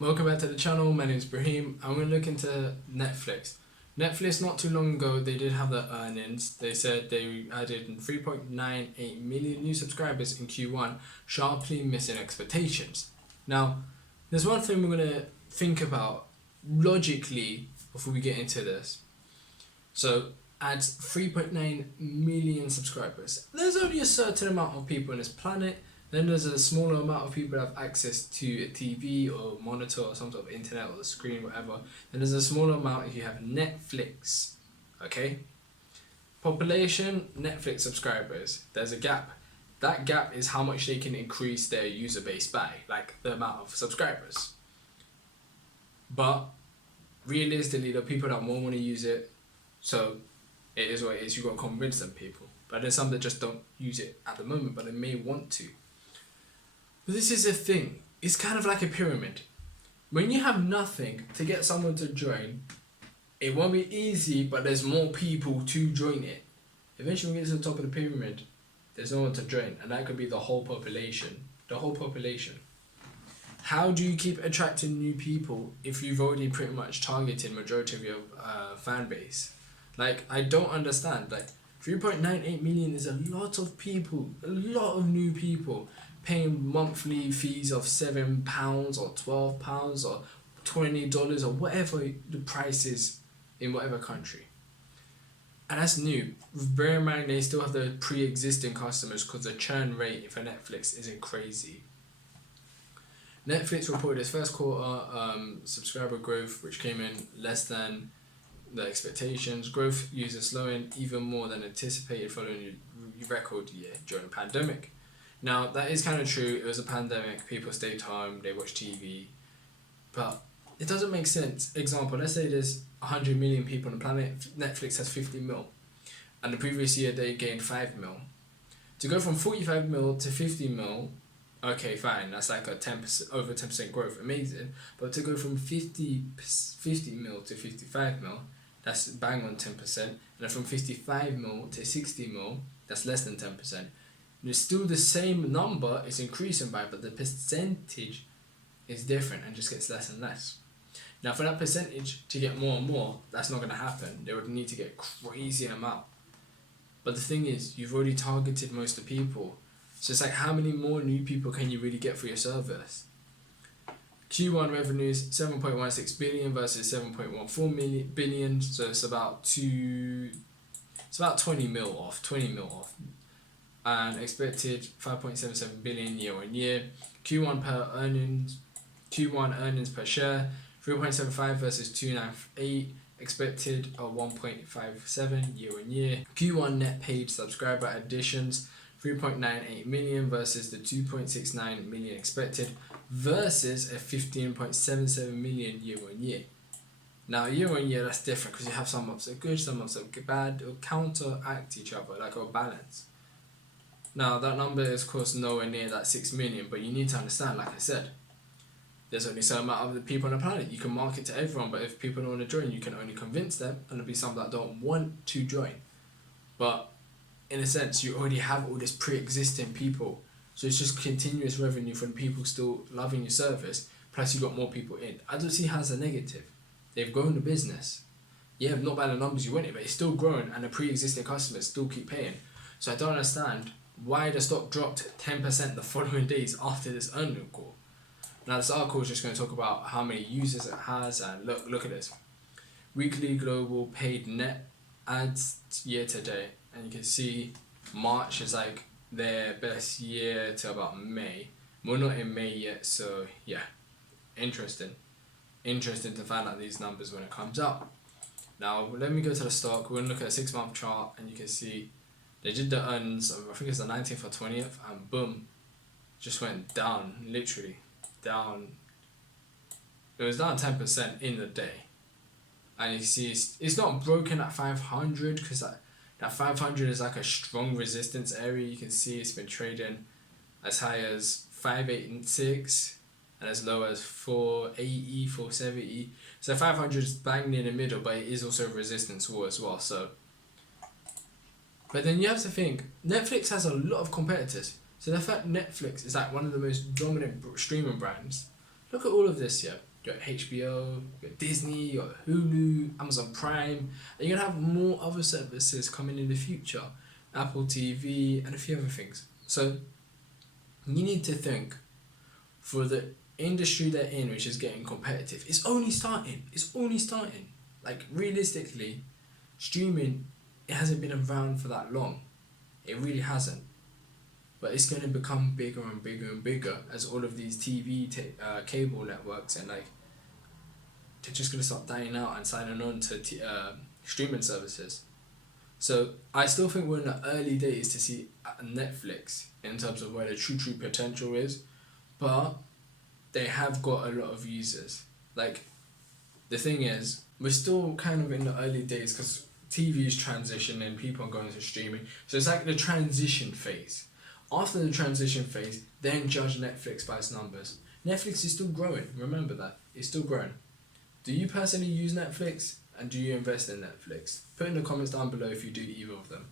Welcome back to the channel. My name is Brahim. I'm going to look into Netflix. Netflix, not too long ago, they did have their earnings. They said they added 3.98 million new subscribers in Q1, sharply missing expectations. Now, there's one thing we're going to think about logically before we get into this. So, at 3.9 million subscribers, there's only a certain amount of people on this planet. Then there's a smaller amount of people that have access to a TV or monitor or some sort of internet or the screen, whatever. And there's a smaller amount if you have Netflix, okay? Population, Netflix subscribers, there's a gap. That gap is how much they can increase their user base by, like the amount of subscribers. But realistically, the people that won't want to use it, so it is what it is, you've got to convince them people. But there's some that just don't use it at the moment, but they may want to. This is a thing. It's kind of like a pyramid. When you have nothing to get someone to join, it won't be easy, but there's more people to join it. Eventually, when we get to the top of the pyramid, there's no one to join, and that could be the whole population. The whole population. How do you keep attracting new people if you've already pretty much targeted majority of your fan base? Like, I don't understand. Like, 3.98 million is a lot of people, a lot of new people paying monthly fees of £7 or £12 or $20 or whatever the price is in whatever country. And that's new. Bear in mind they still have the pre-existing customers because the churn rate for Netflix isn't crazy. Netflix reported its first quarter subscriber growth, which came in less than the expectations. Growth users slowing even more than anticipated following a record year during the pandemic. Now, that is kind of true. It was a pandemic. People stayed home. They watched TV. But it doesn't make sense. Example, let's say there's 100 million people on the planet. Netflix has 50 mil. And the previous year, they gained 5 mil. To go from 45 mil to 50 mil, okay, fine. That's like a 10%, over 10% growth. Amazing. But to go from 50 mil to 55 mil, that's bang on 10%. And then from 55 mil to 60 mil, that's less than 10%. It's still the same number, it's increasing by, but the percentage is different and just gets less and less. Now, for that percentage to get more and more, that's not going to happen. They would need to get a crazy amount. But the thing is, you've already targeted most of the people. So it's like, how many more new people can you really get for your service? Q1 revenues, 7.16 billion versus 7.14 billion. So it's about 20 mil off. And expected 5.77 billion year on year. Q1 earnings per share 3.75 versus 298, expected 1.57 year on year. Q1 net paid subscriber additions 3.98 million versus the 2.69 million expected versus a 15.77 million year on year. Now, year on year, that's different because you have some months that are good, some months that are bad. It'll counteract each other, like a balance. Now, that number is, of course, nowhere near that 6 million, but you need to understand, like I said, there's only so amount of the people on the planet. You can market to everyone, but if people don't want to join, you can only convince them, and there'll be some that don't want to join. But in a sense, you already have all this pre-existing people, so it's just continuous revenue from people still loving your service, plus you got more people in. I don't see how it's a negative. They've grown the business. Yeah, not by the numbers you wanted, but it's still growing, and the pre-existing customers still keep paying. So I don't understand why the stock dropped 10% the following days after this earnings call. Now, this article is just going to talk about how many users it has, and look at this. Weekly global paid net ads year to date, and you can see March is like their best year to about May. We're not in May yet, so yeah, interesting to find out these numbers when it comes out. Now, let me go to the stock. We're going to look at a 6-month chart, and you can see they did the earnings, I think it's the 19th or 20th, and boom, just went down, literally down. It was down 10% in the day. And you see it's not broken at 500 because that 500 is like a strong resistance area. You can see it's been trading as high as 586 and as low as 480, 470. So 500 is bang in the middle, but it is also a resistance wall as well. So, but then you have to think, Netflix has a lot of competitors. So the fact Netflix is like one of the most dominant streaming brands, look at all of this here. you got HBO, you got Disney, you got Hulu, Amazon Prime, and you're gonna have more other services coming in the future, Apple TV, and a few other things. So you need to think, for the industry they're in, which is getting competitive, it's only starting. Like, realistically, streaming, it hasn't been around for that long. It really hasn't. But it's going to become bigger and bigger and bigger as all of these cable networks and like, they're just going to start dying out and signing on to streaming services. So I still think we're in the early days to see Netflix in terms of where the true potential is, but they have got a lot of users. Like, the thing is, we're still kind of in the early days because TV is transitioning, people are going to streaming. So it's like the transition phase. After the transition phase, then judge Netflix by its numbers. Netflix is still growing, remember that. It's still growing. Do you personally use Netflix? And do you invest in Netflix? Put in the comments down below if you do either of them.